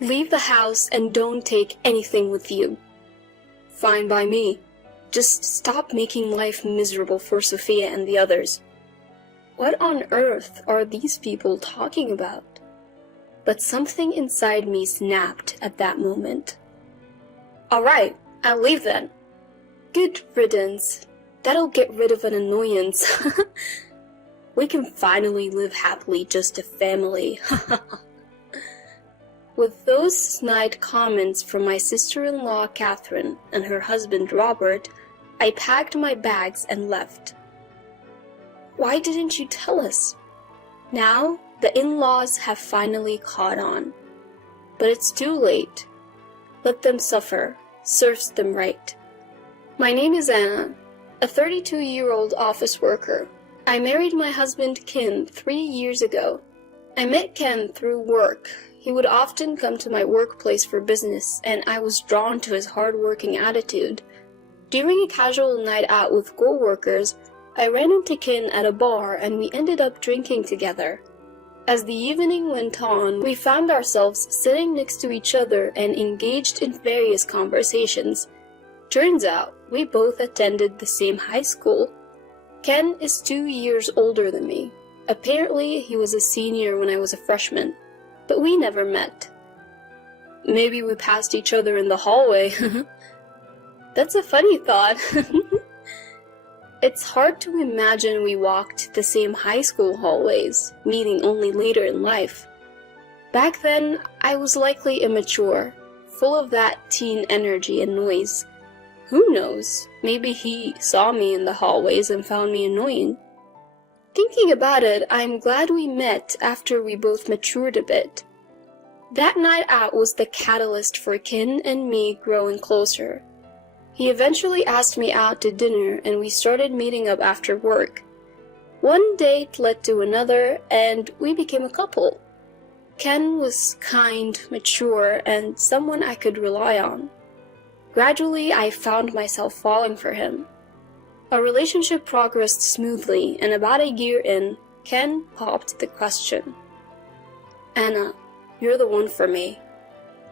Leave the house and don't take anything with you. Fine by me. Just stop making life miserable for Sophia and the others. What on earth are these people talking about? But something inside me snapped at that moment. Alright, I'll leave then. Good riddance. That'll get rid of an annoyance. We can finally live happily just a family. With those snide comments from my sister-in-law Catherine and her husband Robert, I packed my bags and left. Why didn't you tell us? Now, the in-laws have finally caught on. But it's too late. Let them suffer. Serves them right. My name is Anna, a 32-year-old office worker. I married my husband Ken 3 years ago. I met Ken through work. He would often come to my workplace for business, and I was drawn to his hard-working attitude. During a casual night out with co-workers, I ran into Ken at a bar and we ended up drinking together. As the evening went on, we found ourselves sitting next to each other and engaged in various conversations. Turns out, we both attended the same high school. Ken is 2 years older than me. Apparently, he was a senior when I was a freshman, but we never met. Maybe we passed each other in the hallway. That's a funny thought. It's hard to imagine we walked the same high school hallways, meeting only later in life. Back then, I was likely immature, full of that teen energy and noise. Who knows, maybe he saw me in the hallways and found me annoying. Thinking about it, I'm glad we met after we both matured a bit. That night out was the catalyst for Ken and me growing closer. He eventually asked me out to dinner and we started meeting up after work. One date led to another and we became a couple. Ken was kind, mature, and someone I could rely on. Gradually, I found myself falling for him. Our relationship progressed smoothly, and about a year in, Ken popped the question. Anna, you're the one for me.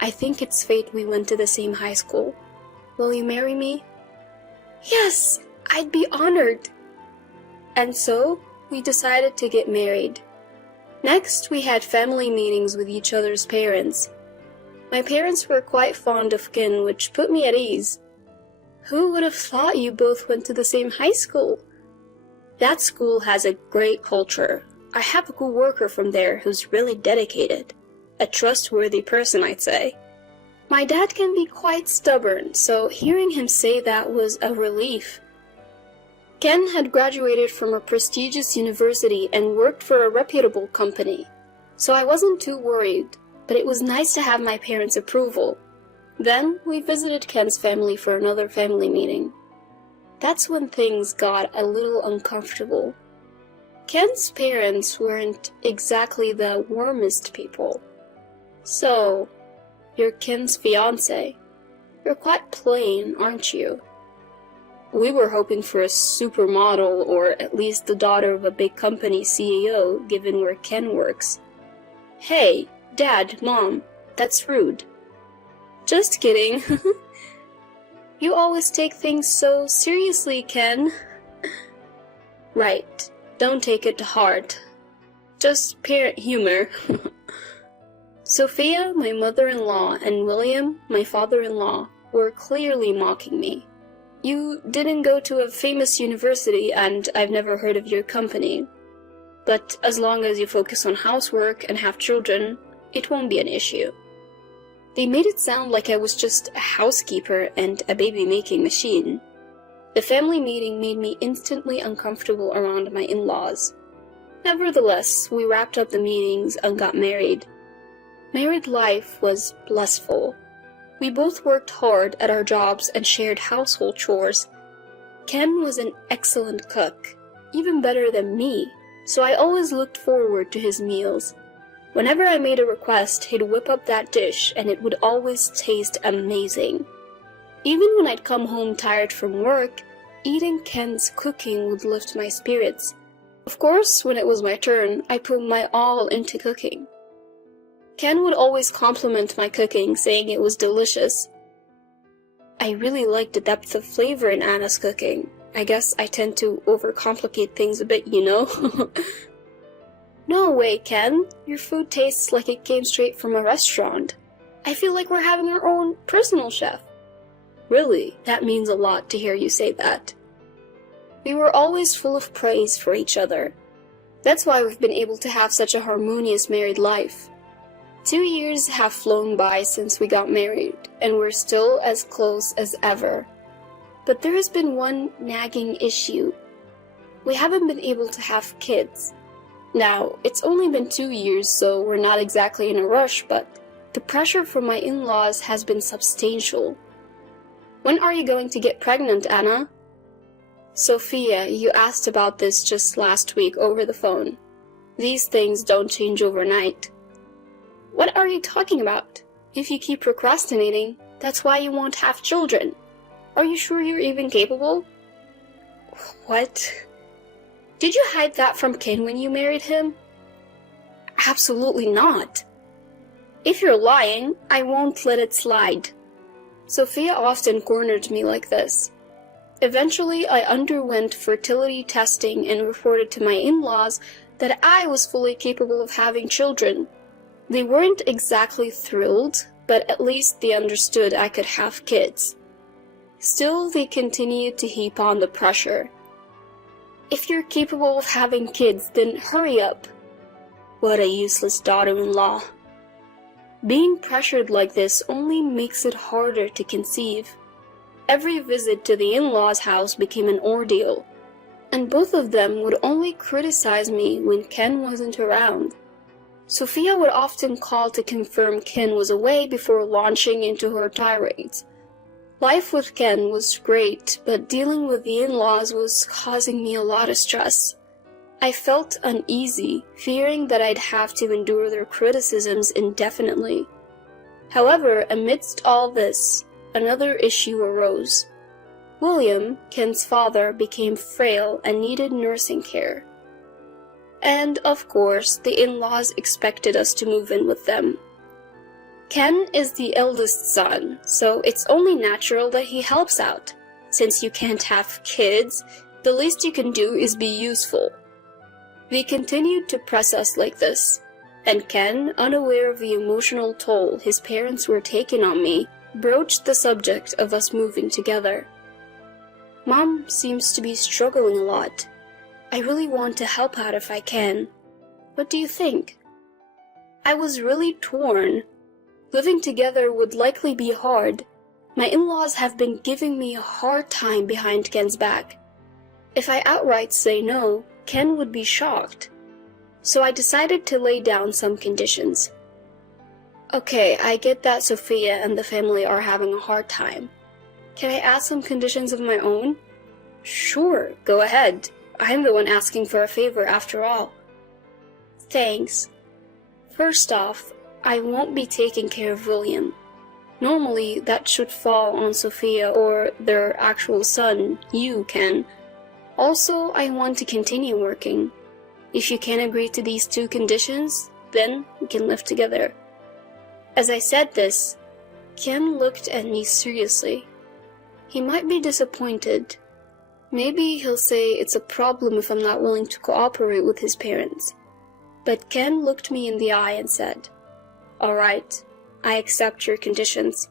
I think it's fate we went to the same high school. Will you marry me? Yes, I'd be honored. And so, we decided to get married. Next, we had family meetings with each other's parents. My parents were quite fond of Ken, which put me at ease. Who would have thought you both went to the same high school? That school has a great culture. I have a co-worker from there who's really dedicated. A trustworthy person, I'd say. My dad can be quite stubborn, so hearing him say that was a relief. Ken had graduated from a prestigious university and worked for a reputable company, so I wasn't too worried, but it was nice to have my parents' approval. Then, we visited Ken's family for another family meeting. That's when things got a little uncomfortable. Ken's parents weren't exactly the warmest people. So, you're Ken's fiancé. You're quite plain, aren't you? We were hoping for a supermodel or at least the daughter of a big company CEO, given where Ken works. Hey, Dad, Mom, that's rude. Just kidding. You always take things so seriously, Ken. Right, don't take it to heart. Just parent humor. Sophia, my mother-in-law, and William, my father-in-law, were clearly mocking me. You didn't go to a famous university and I've never heard of your company. But as long as you focus on housework and have children, it won't be an issue. They made it sound like I was just a housekeeper and a baby-making machine. The family meeting made me instantly uncomfortable around my in-laws. Nevertheless, we wrapped up the meetings and got married. Married life was blissful. We both worked hard at our jobs and shared household chores. Ken was an excellent cook, even better than me, so I always looked forward to his meals. Whenever I made a request, he'd whip up that dish and it would always taste amazing. Even when I'd come home tired from work, eating Ken's cooking would lift my spirits. Of course, when it was my turn, I put my all into cooking. Ken would always compliment my cooking, saying it was delicious. I really like the depth of flavor in Anna's cooking. I guess I tend to overcomplicate things a bit, you know? No way, Ken. Your food tastes like it came straight from a restaurant. I feel like we're having our own personal chef. Really, that means a lot to hear you say that. We were always full of praise for each other. That's why we've been able to have such a harmonious married life. 2 years have flown by since we got married, and we're still as close as ever. But there has been one nagging issue. We haven't been able to have kids. Now, it's only been 2 years, so we're not exactly in a rush, but the pressure from my in-laws has been substantial. When are you going to get pregnant, Anna? Sophia, you asked about this just last week over the phone. These things don't change overnight. What are you talking about? If you keep procrastinating, that's why you won't have children. Are you sure you're even capable? What? Did you hide that from Ken when you married him? Absolutely not. If you're lying, I won't let it slide. Sophia often cornered me like this. Eventually, I underwent fertility testing and reported to my in-laws that I was fully capable of having children. They weren't exactly thrilled, but at least they understood I could have kids. Still, they continued to heap on the pressure. If you're capable of having kids, then hurry up. What a useless daughter-in-law. Being pressured like this only makes it harder to conceive. Every visit to the in-laws' house became an ordeal, and both of them would only criticize me when Ken wasn't around. Sophia would often call to confirm Ken was away before launching into her tirades. Life with Ken was great, but dealing with the in-laws was causing me a lot of stress. I felt uneasy, fearing that I'd have to endure their criticisms indefinitely. However, amidst all this, another issue arose. William, Ken's father, became frail and needed nursing care. And, of course, the in-laws expected us to move in with them. Ken is the eldest son, so it's only natural that he helps out. Since you can't have kids, the least you can do is be useful. They continued to press us like this, and Ken, unaware of the emotional toll his parents were taking on me, broached the subject of us moving together. Mom seems to be struggling a lot. I really want to help out if I can. What do you think? I was really torn. Living together would likely be hard. My in-laws have been giving me a hard time behind Ken's back. If I outright say no, Ken would be shocked. So I decided to lay down some conditions. Okay, I get that Sophia and the family are having a hard time. Can I add some conditions of my own? Sure, go ahead. I'm the one asking for a favor after all. Thanks. First off, I won't be taking care of William. Normally, that should fall on Sophia or their actual son, you, Ken. Also, I want to continue working. If you can agree to these 2 conditions, then we can live together. As I said this, Ken looked at me seriously. He might be disappointed. Maybe he'll say it's a problem if I'm not willing to cooperate with his parents. But Ken looked me in the eye and said, "All right, I accept your conditions.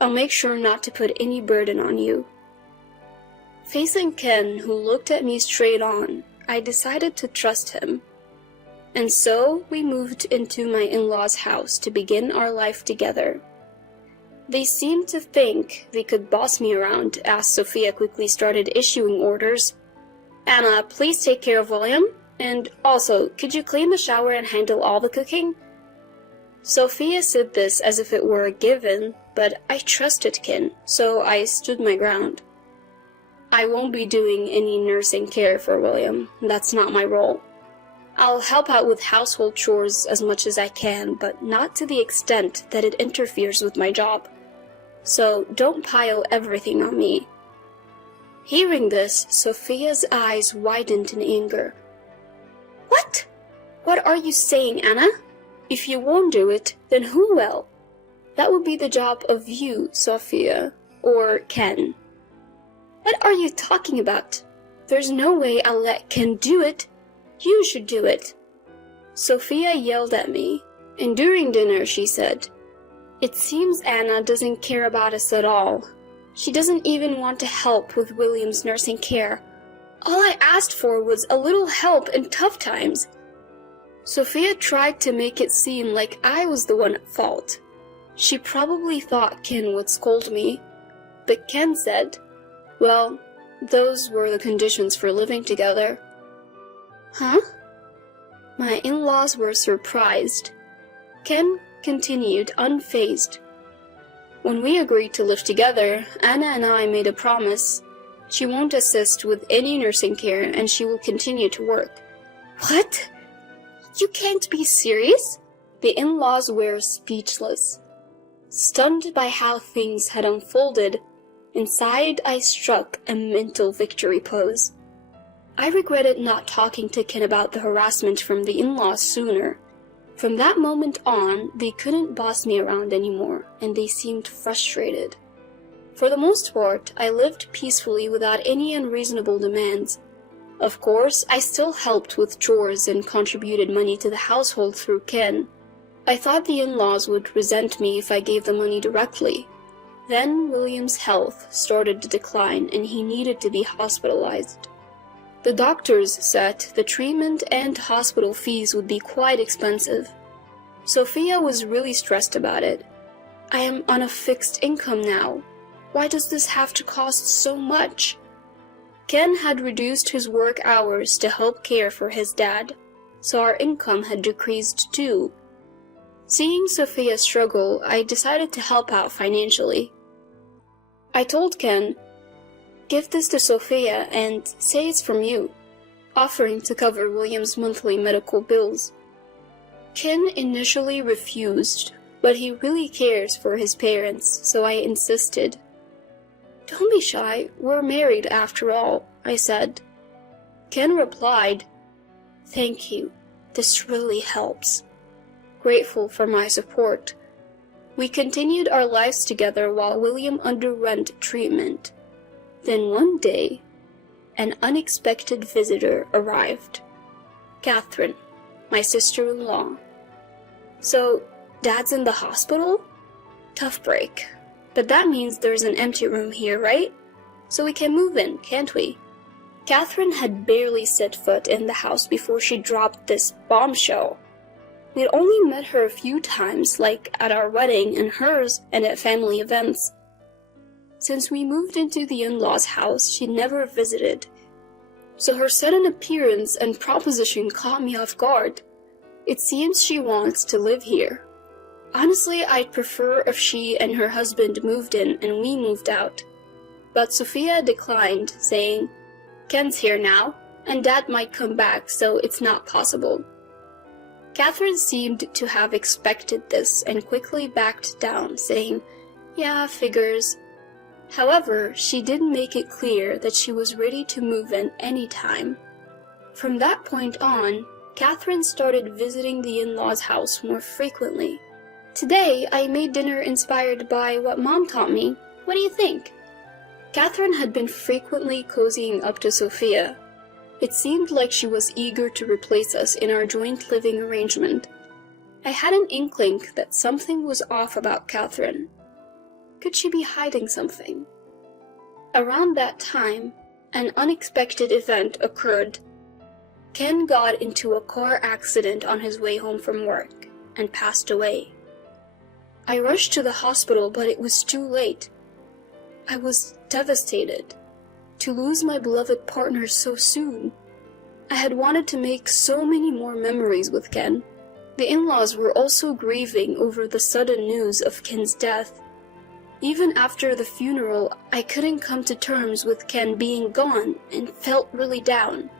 I'll make sure not to put any burden on you." Facing Ken, who looked at me straight on, I decided to trust him. And so we moved into my in-laws' house to begin our life together. They seemed to think they could boss me around as Sophia quickly started issuing orders. "Anna, please take care of William. And also, could you clean the shower and handle all the cooking?" Sophia said this as if it were a given, but I trusted Ken, so I stood my ground. I won't be doing any nursing care for William. That's not my role. I'll help out with household chores as much as I can, but not to the extent that it interferes with my job. So don't pile everything on me. Hearing this, Sophia's eyes widened in anger. What? What are you saying, Anna? If you won't do it, then who will? That would be the job of you, Sophia, or Ken. What are you talking about? There's no way I'll let Ken do it. You should do it. Sophia yelled at me, and during dinner she said, "It seems Anna doesn't care about us at all. She doesn't even want to help with William's nursing care. All I asked for was a little help in tough times." Sophia tried to make it seem like I was the one at fault. She probably thought Ken would scold me, but Ken said, "Well, those were the conditions for living together." Huh? My in-laws were surprised. Ken continued unfazed. "When we agreed to live together, Anna and I made a promise. She won't assist with any nursing care and she will continue to work." What? You can't be serious? The in-laws were speechless. Stunned by how things had unfolded, inside I struck a mental victory pose. I regretted not talking to Ken about the harassment from the in-laws sooner. From that moment on, they couldn't boss me around anymore, and they seemed frustrated. For the most part, I lived peacefully without any unreasonable demands. Of course, I still helped with chores and contributed money to the household through Ken. I thought the in-laws would resent me if I gave the money directly. Then William's health started to decline and he needed to be hospitalized. The doctors said the treatment and hospital fees would be quite expensive. Sophia was really stressed about it. "I am on a fixed income now. Why does this have to cost so much?" Ken had reduced his work hours to help care for his dad, so our income had decreased too. Seeing Sophia struggle, I decided to help out financially. I told Ken, "Give this to Sophia and say it's from you," offering to cover William's monthly medical bills. Ken initially refused, but he really cares for his parents, so I insisted. "Don't be shy, we're married after all," I said. Ken replied, "Thank you, this really helps," grateful for my support. We continued our lives together while William underwent treatment. Then one day, an unexpected visitor arrived. Catherine, my sister-in-law. "So, Dad's in the hospital? Tough break. But that means there's an empty room here, right? So we can move in, can't we?" Catherine had barely set foot in the house before she dropped this bombshell. We'd only met her a few times, like at our wedding and hers and at family events. Since we moved into the in-laws' house, she never visited. So her sudden appearance and proposition caught me off guard. It seems she wants to live here. Honestly, I'd prefer if she and her husband moved in and we moved out. But Sophia declined, saying, "Ken's here now, and Dad might come back, so it's not possible." Catherine seemed to have expected this and quickly backed down, saying, "Yeah, figures." However, she did make it clear that she was ready to move in any time. From that point on, Catherine started visiting the in-laws' house more frequently. Today, I made dinner inspired by what Mom taught me. What do you think? Catherine had been frequently cozying up to Sophia. It seemed like she was eager to replace us in our joint living arrangement. I had an inkling that something was off about Catherine. Could she be hiding something? Around that time, an unexpected event occurred. Ken got into a car accident on his way home from work and passed away. I rushed to the hospital, but it was too late. I was devastated to lose my beloved partner so soon. I had wanted to make so many more memories with Ken. The in-laws were also grieving over the sudden news of Ken's death. Even after the funeral, I couldn't come to terms with Ken being gone and felt really down.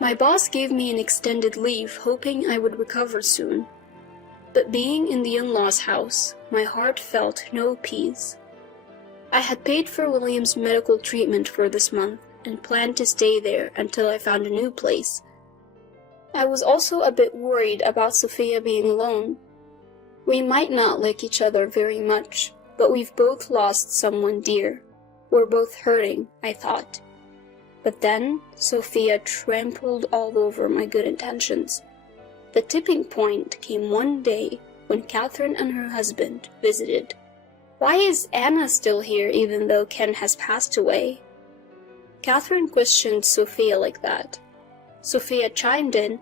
My boss gave me an extended leave, hoping I would recover soon. But being in the in-laws' house, my heart felt no peace. I had paid for William's medical treatment for this month and planned to stay there until I found a new place. I was also a bit worried about Sophia being alone. We might not like each other very much, but we've both lost someone dear. We're both hurting, I thought. But then, Sophia trampled all over my good intentions. The tipping point came one day when Catherine and her husband visited. Why is Anna still here even though Ken has passed away? Catherine questioned Sophia like that. Sophia chimed in,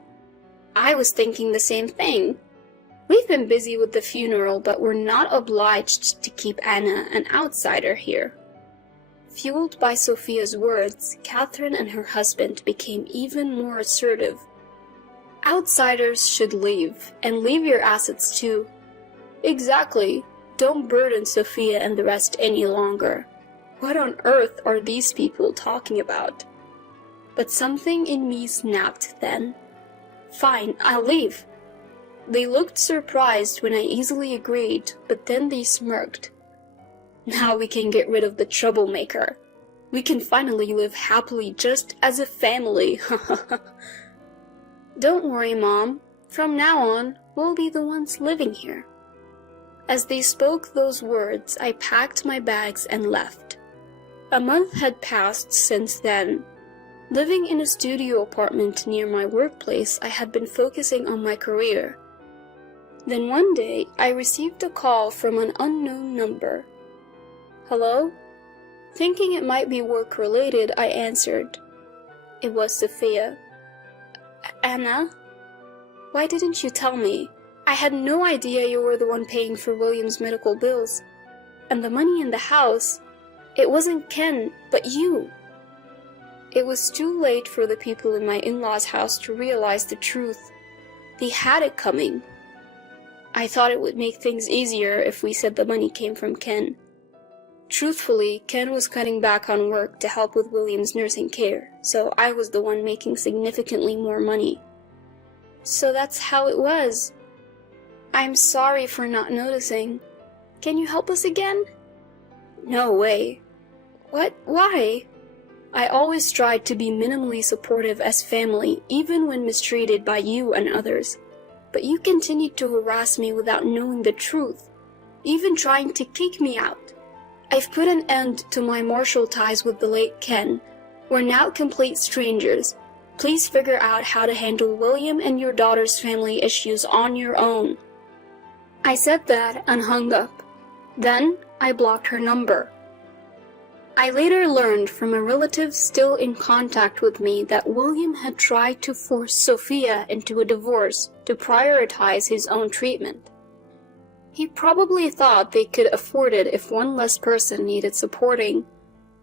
I was thinking the same thing. We've been busy with the funeral, but we're not obliged to keep Anna an outsider here. Fueled by Sophia's words, Catherine and her husband became even more assertive. Outsiders should leave, and leave your assets too. Exactly. Don't burden Sophia and the rest any longer. What on earth are these people talking about? But something in me snapped then. Fine, I'll leave. They looked surprised when I easily agreed, but then they smirked. Now we can get rid of the troublemaker. We can finally live happily just as a family. Don't worry, Mom. From now on, we'll be the ones living here. As they spoke those words, I packed my bags and left. A month had passed since then. Living in a studio apartment near my workplace, I had been focusing on my career. Then one day, I received a call from an unknown number. Hello? Thinking it might be work-related, I answered. It was Sophia. Anna? Why didn't you tell me? I had no idea you were the one paying for William's medical bills. And the money in the house, it wasn't Ken, but you. It was too late for the people in my in-laws' house to realize the truth. They had it coming. I thought it would make things easier if we said the money came from Ken. Truthfully, Ken was cutting back on work to help with William's nursing care, so I was the one making significantly more money. So that's how it was. I'm sorry for not noticing. Can you help us again? No way. What? Why? I always tried to be minimally supportive as family, even when mistreated by you and others. But you continued to harass me without knowing the truth, even trying to kick me out. I've put an end to my martial ties with the late Ken. We're now complete strangers. Please figure out how to handle William and your daughter's family issues on your own. I said that and hung up. Then I blocked her number. I later learned from a relative still in contact with me that William had tried to force Sophia into a divorce to prioritize his own treatment. He probably thought they could afford it if one less person needed supporting.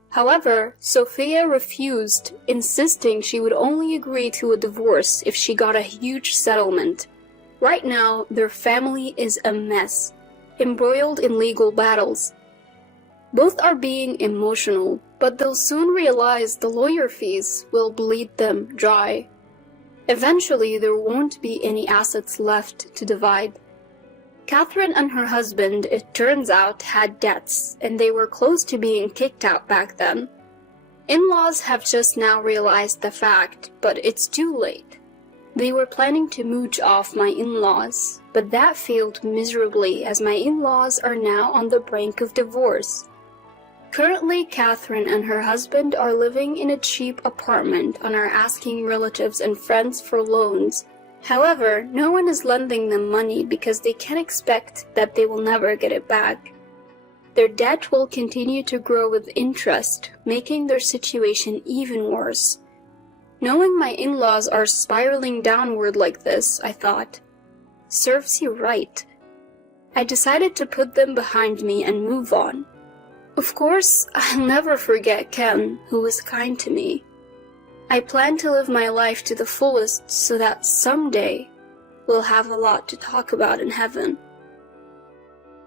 However, Sophia refused, insisting she would only agree to a divorce if she got a huge settlement. Right now, their family is a mess, embroiled in legal battles. Both are being emotional, but they'll soon realize the lawyer fees will bleed them dry. Eventually, there won't be any assets left to divide. Catherine and her husband, it turns out, had debts, and they were close to being kicked out back then. In-laws have just now realized the fact, but it's too late. They were planning to mooch off my in-laws, but that failed miserably as my in-laws are now on the brink of divorce. Currently, Catherine and her husband are living in a cheap apartment and are asking relatives and friends for loans. However, no one is lending them money because they can expect that they will never get it back. Their debt will continue to grow with interest, making their situation even worse. Knowing my in-laws are spiraling downward like this, I thought, serves you right. I decided to put them behind me and move on. Of course, I'll never forget Ken, who was kind to me. I plan to live my life to the fullest so that someday we'll have a lot to talk about in heaven.